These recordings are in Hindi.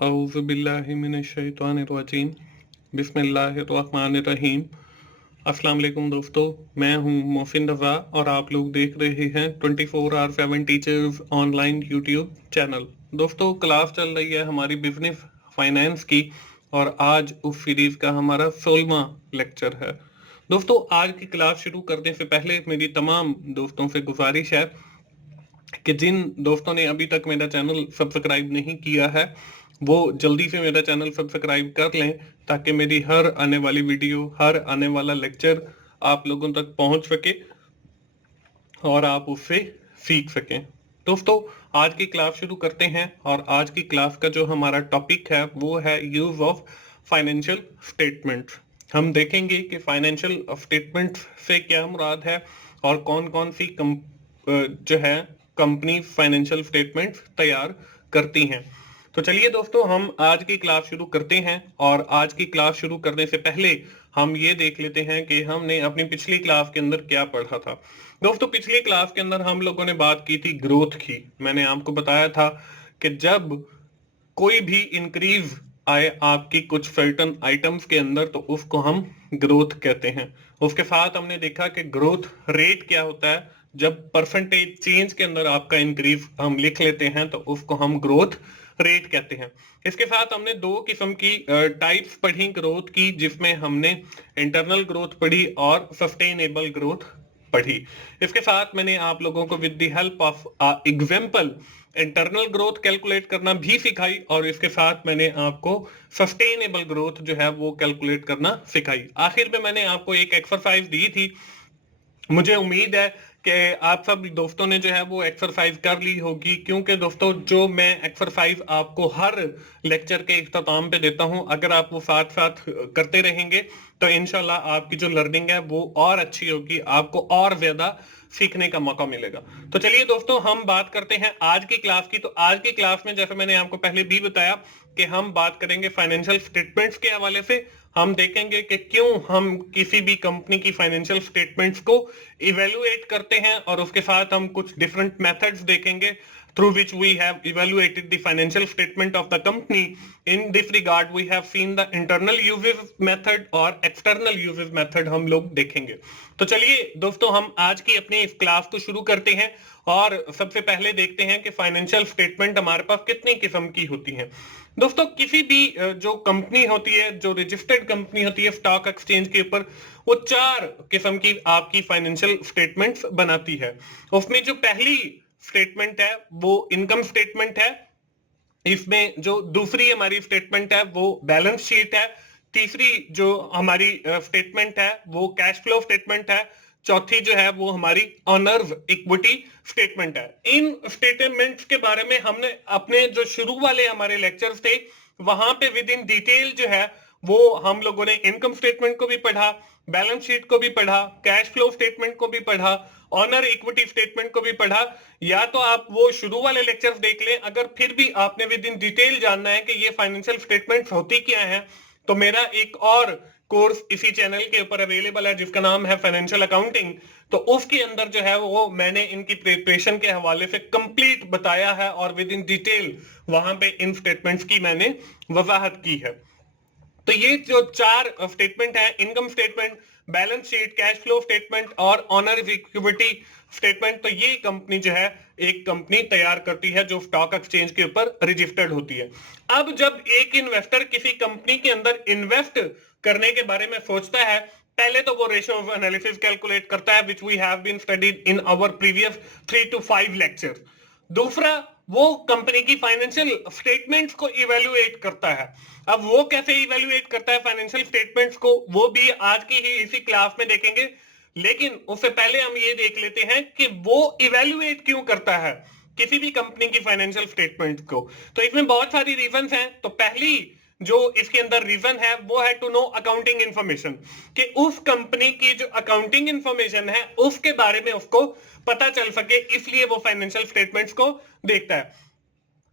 औज़ुबिल्लाहिमिनश्शैतानिर्रजीम बिस्मिल्लाहिर्रहमानिर्रहीम। अस्सलाम वालेकुम दोस्तों, मैं हूं मोहसिन रज़ा और आप लोग देख रहे हैं 24/7 टीचर्स ऑनलाइन यूट्यूब चैनल। दोस्तों, क्लास चल रही है हमारी बिजनेस फाइनेंस की और आज उस सीरीज का हमारा 16वां लेक्चर है। दोस्तों, आज की क्लास शुरू करने से पहले मेरी तमाम दोस्तों से गुजारिश है कि जिन दोस्तों ने अभी तक मेरा चैनल सब्सक्राइब नहीं किया है वो जल्दी से मेरा चैनल सब्सक्राइब कर लें ताकि मेरी हर आने वाली वीडियो, हर आने वाला लेक्चर आप लोगों तक पहुंच सके और आप उससे सीख सकें। दोस्तों, आज की क्लास शुरू करते हैं और आज की क्लास का जो हमारा टॉपिक है वो है यूज ऑफ फाइनेंशियल स्टेटमेंट। हम देखेंगे कि फाइनेंशियल स्टेटमेंट से क्या मुराद है और कौन कौन सी जो है कंपनी फाइनेंशियल स्टेटमेंट तैयार करती हैं। तो चलिए दोस्तों, हम आज की क्लास शुरू करते हैं और आज की क्लास शुरू करने से पहले हम ये देख लेते हैं कि हमने अपनी पिछली क्लास के अंदर क्या पढ़ा था। दोस्तों, पिछली क्लास के अंदर हम लोगों ने बात की थी ग्रोथ की। मैंने आपको बताया था कि जब कोई भी इंक्रीज आए आपकी कुछ सर्टन आइटम्स के अंदर तो उसको हम ग्रोथ कहते हैं। उसके साथ हमने देखा कि ग्रोथ रेट क्या होता है। जब परसेंटेज चेंज के अंदर आपका इंक्रीज हम लिख लेते हैं तो उसको हम ग्रोथ रेट कहते हैं। इसके साथ हमने दो किस्म की टाइप्स पढ़ी ग्रोथ की, जिसमें हमने इंटरनल ग्रोथ पढ़ी और सस्टेनेबल ग्रोथ पढ़ी। इसके साथ मैंने आप लोगों को with the help of example internal growth calculate करना भी सिखाई और इसके साथ मैंने आपको सस्टेनेबल ग्रोथ जो है वो कैलकुलेट करना सिखाई। आखिर में मैंने आपको एक एक्सरसाइज दी थी। मुझे उम्मीद है कि आप सब दोस्तों ने जो है वो एक्सरसाइज कर ली होगी, क्योंकि दोस्तों जो मैं एक्सरसाइज आपको हर लेक्चर के इख्तिताम पे देता हूं, अगर आप वो साथ साथ करते रहेंगे तो इंशाल्लाह आपकी जो लर्निंग है वो और अच्छी होगी, आपको और ज्यादा सीखने का मौका मिलेगा। तो चलिए दोस्तों, हम बात करते हैं आज की क्लास की। तो आज की क्लास में जैसे मैंने आपको पहले भी बताया कि हम बात करेंगे फाइनेंशियल स्टेटमेंट्स के हवाले से। हम देखेंगे कि क्यों हम किसी भी कंपनी की फाइनेंशियल स्टेटमेंट्स को इवेलुएट करते हैं और उसके साथ हम कुछ डिफरेंट मेथड्स देखेंगे through which we have evaluated the financial statement of the company. In this regard, we have seen the internal uses method और external uses method हम लोग देखेंगे। तो चलिए दोस्तों, हम आज की अपनी इस क्लास को शुरू करते हैं और सबसे पहले देखते हैं कि फाइनेंशियल स्टेटमेंट हमारे पास कितनी किस्म की होती हैं। दोस्तों, किसी भी जो कंपनी होती है, जो रजिस्टर्ड कंपनी होती है स्टॉक एक्सचेंज के ऊपर, वो 4 किस्म की आपकी फाइनेंशियल स्टेटमेंट्स बनाती है। उसमें जो पहली स्टेटमेंट है वो इनकम स्टेटमेंट है। इसमें जो दूसरी हमारी स्टेटमेंट है वो बैलेंस शीट है। तीसरी जो हमारी स्टेटमेंट है वो कैश फ्लो स्टेटमेंट है। चौथी जो है वो हमारी ऑनर्स इक्विटी स्टेटमेंट है। इन स्टेटमेंट्स के बारे में हमने अपने जो शुरू वाले हमारे लेक्चर्स थे वहां पे विद इन डिटेल जो है वो हम लोगों ने इनकम स्टेटमेंट को भी पढ़ा, बैलेंस शीट को भी पढ़ा, कैश फ्लो स्टेटमेंट को भी पढ़ा, ऑनर इक्विटी स्टेटमेंट को भी पढ़ा। या तो आप वो शुरू वाले लेक्चर्स देख लें, अगर फिर भी आपने विद इन डिटेल जानना है कि ये फाइनेंशियल स्टेटमेंट्स होती क्या है तो मेरा एक और कोर्स इसी चैनल के ऊपर अवेलेबल है जिसका नाम है फाइनेंशियल अकाउंटिंग। तो उसके अंदर जो है वो मैंने इनकी प्रिपरेशन के हवाले से कंप्लीट बताया है और विद इन डिटेल वहां पे इन स्टेटमेंट्स की मैंने वजाहत की है। तो ये जो 4 स्टेटमेंट है, income statement, balance sheet, cash flow statement और ऑनर इक्विटी स्टेटमेंट, तो ये कंपनी जो है एक कंपनी तैयार करती है जो स्टॉक एक्सचेंज के ऊपर रजिस्टर्ड होती है। अब जब एक इन्वेस्टर किसी कंपनी के अंदर इन्वेस्ट करने के बारे में सोचता है, पहले तो वो रेशियो ऑफ एनालिसिस कैलकुलेट करता है which we have been studied in our previous 3 to 5 lecture. दूसरा, वो कंपनी की फाइनेंशियल स्टेटमेंट्स को इवेल्युएट करता है। अब वो कैसे इवेल्युएट करता है फाइनेंशियल स्टेटमेंट्स को, वो भी आज की ही इसी क्लास में देखेंगे। लेकिन उससे पहले हम ये देख लेते हैं कि वो इवेल्युएट क्यों करता है किसी भी कंपनी की फाइनेंशियल स्टेटमेंट को। तो इसमें बहुत सारी रीजंस हैं। तो पहली जो इसके अंदर रीजन है वो है टू नो अकाउंटिंग इंफॉर्मेशन, कि उस कंपनी की जो अकाउंटिंग इंफॉर्मेशन है उसके बारे में उसको पता चल सके, इसलिए वो फाइनेंशियल स्टेटमेंट्स को देखता है।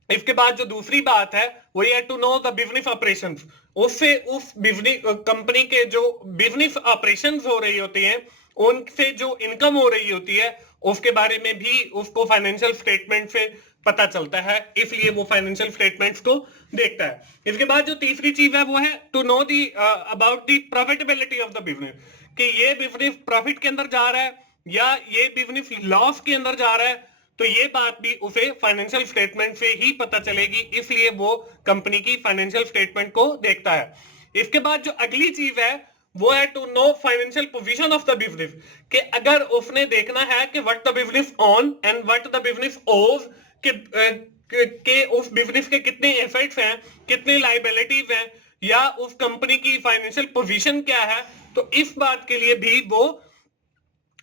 इसके बाद जो दूसरी बात है वो ये to know the business operations, उससे उस बिजनेस कंपनी के जो बिजनेस ऑपरेशंस हो रही होती हैं उनसे जो इनकम हो रही होती है उसके बारे में भी उसको फाइनेंशियल स्टेटमेंट से पता चलता है, इसलिए वो फाइनेंशियल स्टेटमेंट्स को देखता है। इसके बाद जो तीसरी चीज है वो है to know the about the profitability of the business, कि ये बिजनेस प्रॉफिट के अंदर जा रहा है या ये बिजनेस लॉस के अंदर जा रहा है, तो ये बात भी उसे फाइनेंशियल स्टेटमेंट से ही पता चलेगी, इसलिए वो कंपनी की फाइनेंशियल स्टेटमेंट को देखता है। इसके बाद जो अगली चीज है वो है to know financial position of the business, कि अगर उसने देखना है कि what the business owns and what the business owes, के उस बिजनेस के कितने एसेट्स हैं, कितने लायबिलिटीज हैं, या उस कंपनी की फाइनेंशियल पोजीशन क्या है, तो इस बात के लिए भी वो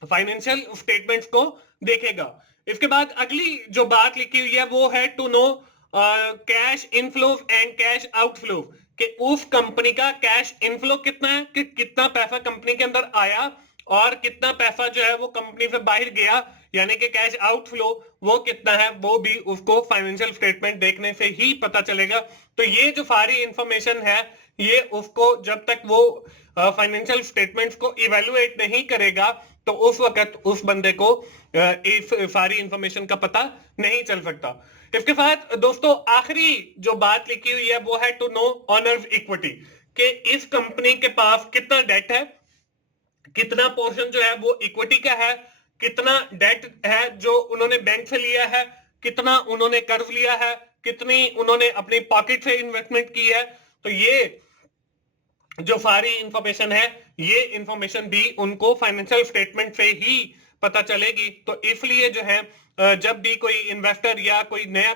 फाइनेंशियल स्टेटमेंट्स को देखेगा। इसके बाद अगली जो बात लिखी हुई है वो है to know cash inflow and cash outflow, कि उस कंपनी का कैश इनफ्लो कितना है, कि कितना पैसा कंपनी के अंदर आया और कितना पैसा जो है वो कंपनी से बाहर गया, यानी कि कैश आउटफ्लो वो कितना है, वो भी उसको फाइनेंशियल स्टेटमेंट देखने से ही पता चलेगा। तो ये जो सारी इंफॉर्मेशन है ये उसको जब तक वो फाइनेंशियल स्टेटमेंट्स को इवेलुएट नहीं करेगा तो उस वक्त उस बंदे को इस सारी इंफॉर्मेशन का पता नहीं चल सकता। इसके साथ दोस्तों आखिरी जो बात लिखी हुई है वो है टू नो ऑनर्स इक्विटी, कि इस कंपनी के पास कितना डेट है, कितना पोर्शन जो है वो इक्विटी का है, कितना डेट है जो उन्होंने बैंक से लिया है, कितना उन्होंने कर्ज लिया है, कितनी उन्होंने अपनी पॉकेट से इन्वेस्टमेंट की है। तो ये जो सारी इंफॉर्मेशन है ये इंफॉर्मेशन भी उनको फाइनेंशियल स्टेटमेंट से ही पता चलेगी। तो इसलिए जो है जब भी कोई इन्वेस्टर या कोई नया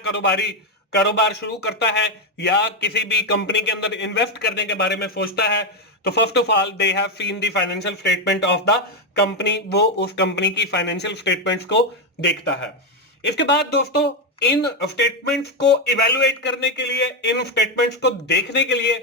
कारोबार शुरू करता है या किसी भी कंपनी के अंदर इन्वेस्ट करने के बारे में सोचता है, तो first of all they have seen the financial statement of the company, वो उस कंपनी की फाइनेंशियल स्टेटमेंट्स को देखता है। इसके बाद दोस्तों इन स्टेटमेंट्स को इवेलुएट करने के लिए, इन स्टेटमेंट्स को देखने के लिए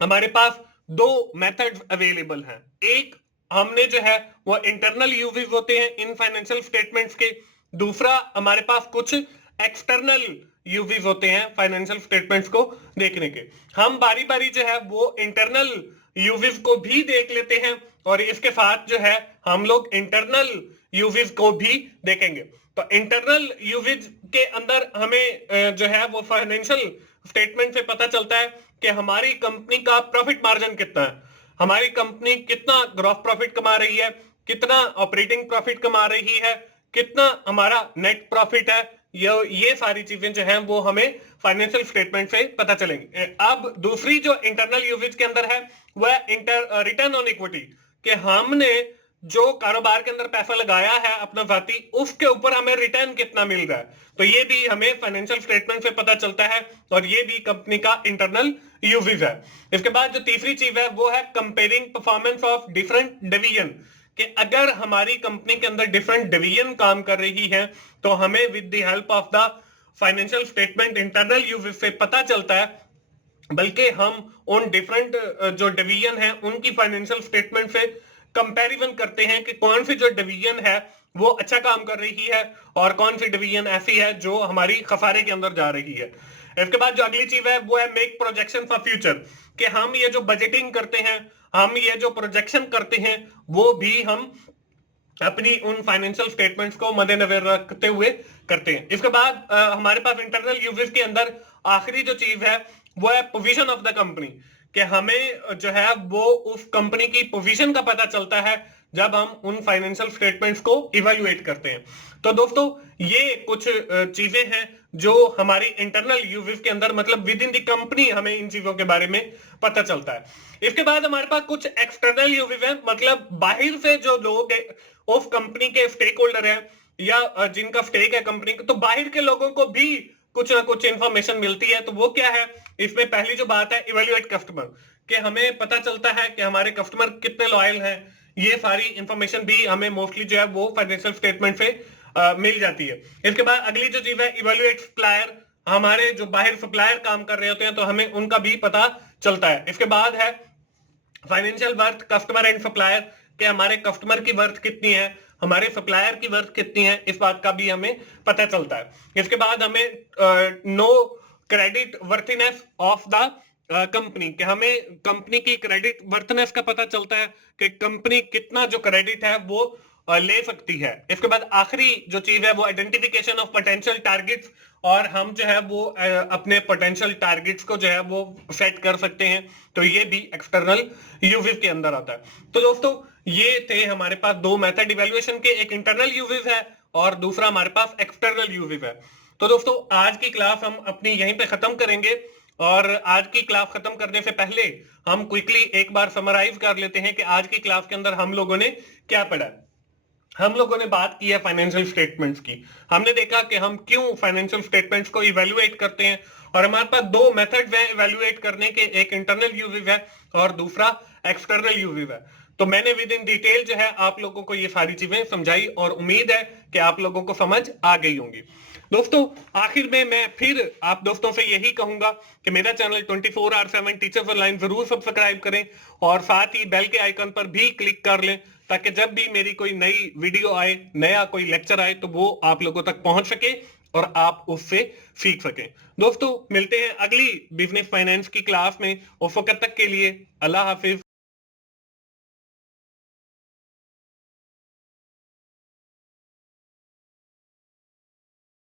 हमारे पास दो मेथड्स अवेलेबल हैं। एक हमने जो है वो इंटरनल यूजेस होते हैं इन फाइनेंशियल स्टेटमेंट्स के, दूसरा हमारे पास कुछ एक्सटर्नल यूजेस होते हैं फाइनेंशियल स्टेटमेंट्स को देखने के। हम बारी बारी जो है वो इंटरनल यूजेस को भी देख लेते हैं और इसके साथ जो है हम लोग इंटरनल यूजेस को भी देखेंगे। तो इंटरनल यूजेस के अंदर हमें जो है वो फाइनेंशियल स्टेटमेंट से पता चलता है कि हमारी कंपनी का प्रॉफिट मार्जिन कितना है, हमारी कंपनी कितना ग्रॉस प्रॉफिट कमा रही है, कितना ऑपरेटिंग प्रॉफिट कमा रही है, कितना हमारा नेट प्रॉफिट है, ये सारी चीजें जो हैं वो हमें फाइनेंशियल स्टेटमेंट से पता चलेंगी। अब दूसरी जो इंटरनल यूजेज के अंदर है वह रिटर्न ऑन इक्विटी, कि हमने जो कारोबार के अंदर पैसा लगाया है अपना जाती, उसके ऊपर हमें रिटर्न कितना मिल रहा है, तो ये भी हमें फाइनेंशियल स्टेटमेंट से पता चलता है और ये भी कंपनी का इंटरनल यूजेज है। इसके बाद जो तीसरी चीज है वो है comparing performance of different division, कि अगर हमारी कंपनी के अंदर डिफरेंट डिवीजन काम कर रही है तो हमें with the help of the financial statement internal usage से पता चलता है, बल्कि हम उन डिफरेंट जो डिवीजन है उनकी फाइनेंशियल स्टेटमेंट से कंपैरिजन करते हैं कि कौन सी जो डिवीजन है वो अच्छा काम कर रही है और कौन सी डिवीजन ऐसी है जो हमारी खसारे के अंदर जा रही है। इसके बाद जो अगली चीज है वो है मेक प्रोजेक्शन फॉर फ्यूचर, कि हम ये जो बजटिंग करते हैं, हम ये जो प्रोजेक्शन करते हैं वो भी हम अपनी उन फाइनेंशियल स्टेटमेंट्स को मद्देनजर रखते हुए करते हैं। इसके बाद हमारे पास इंटरनल यूजेज के अंदर आखिरी जो चीज है वो है पोजीशन ऑफ द कंपनी, कि हमें जो है वो उस कंपनी की पोजीशन का पता चलता है जब हम उन फाइनेंशियल स्टेटमेंट्स को इवेल्युएट करते हैं। तो दोस्तों ये कुछ चीजें हैं जो हमारी इंटरनल यूजेज के अंदर, मतलब विद इन द कंपनी, हमें इन चीजों के बारे में पता चलता है। इसके बाद हमारे पास कुछ एक्सटर्नल यूजेज हैं, मतलब बाहर से जो लोग उस कंपनी के स्टेक होल्डर है या जिनका स्टेक है कंपनी का, तो बाहर के लोगों को भी कुछ ना कुछ इंफॉर्मेशन मिलती है। तो वो क्या है, इसमें पहली जो बात है इवेल्युएट कस्टमर, कि हमें पता चलता है कि हमारे कस्टमर कितने लॉयल हैं। ये सारी इंफॉर्मेशन भी हमें मोस्टली जो है वो फाइनेंशियल स्टेटमेंट से मिल जाती है। इसके बाद अगली जो चीज है इवेल्युएट सप्लायर, हमारे जो बाहर सप्लायर काम कर रहे होते हैं तो हमें उनका भी पता चलता है। इसके बाद है financial worth customer and supplier, कि हमारे कस्टमर की वर्थ कितनी है, हमारे सप्लायर की वर्थ कितनी है, इस बात का भी हमें पता चलता है। इसके बाद हमें know credit worthiness of the company, कि हमें कंपनी की क्रेडिट वर्थनेस का पता चलता है कि कंपनी कितना जो क्रेडिट है वो ले सकती है। इसके बाद आखिरी जो चीज है वो आइडेंटिफिकेशन ऑफ पोटेंशियल टारगेट्स, और हम जो है वो अपने पोटेंशियल टारगेट्स को जो है वो सेट कर सकते हैं, तो ये भी एक्सटर्नल यूजेस के अंदर आता है। तो दोस्तों ये थे हमारे पास दो मेथड इवैल्यूएशन के, एक इंटरनल यूजेस है और दूसरा हमारे पास एक्सटर्नल यूजेस है। तो दोस्तों आज की क्लास हम अपनी यहीं पे खत्म करेंगे, और आज की क्लास खत्म करने से पहले हम क्विकली एक बार समराइज कर लेते हैं कि आज की क्लास के अंदर हम लोगों ने क्या पढ़ा। हम लोगों ने बात की है फाइनेंशियल स्टेटमेंट्स की। हमने देखा कि हम क्यों फाइनेंशियल स्टेटमेंट्स को इवेल्युएट करते हैं, और हमारे पास दो मेथड्स हैं इवेल्युएट करने के, एक इंटरनल यूजेस है और दूसरा एक्सटर्नल यूजेस है। तो मैंने विद इन डिटेल जो है आप लोगों को ये सारी चीजें समझाई, और उम्मीद है कि आप लोगों को समझ आ गई होंगी। दोस्तों आखिर में मैं फिर आप दोस्तों से यही कहूंगा कि मेरा चैनल 24/7 टीचर्स ऑनलाइन जरूर सब्सक्राइब करें, और साथ ही बेल के आइकन पर भी क्लिक कर लें, ताकि जब भी मेरी कोई नई वीडियो आए, नया कोई लेक्चर आए, तो वो आप लोगों तक पहुंच सके और आप उससे सीख सकें। दोस्तों मिलते हैं अगली बिजनेस फाइनेंस की क्लास में, उस वक्त तक के लिए अल्लाह हाफिज।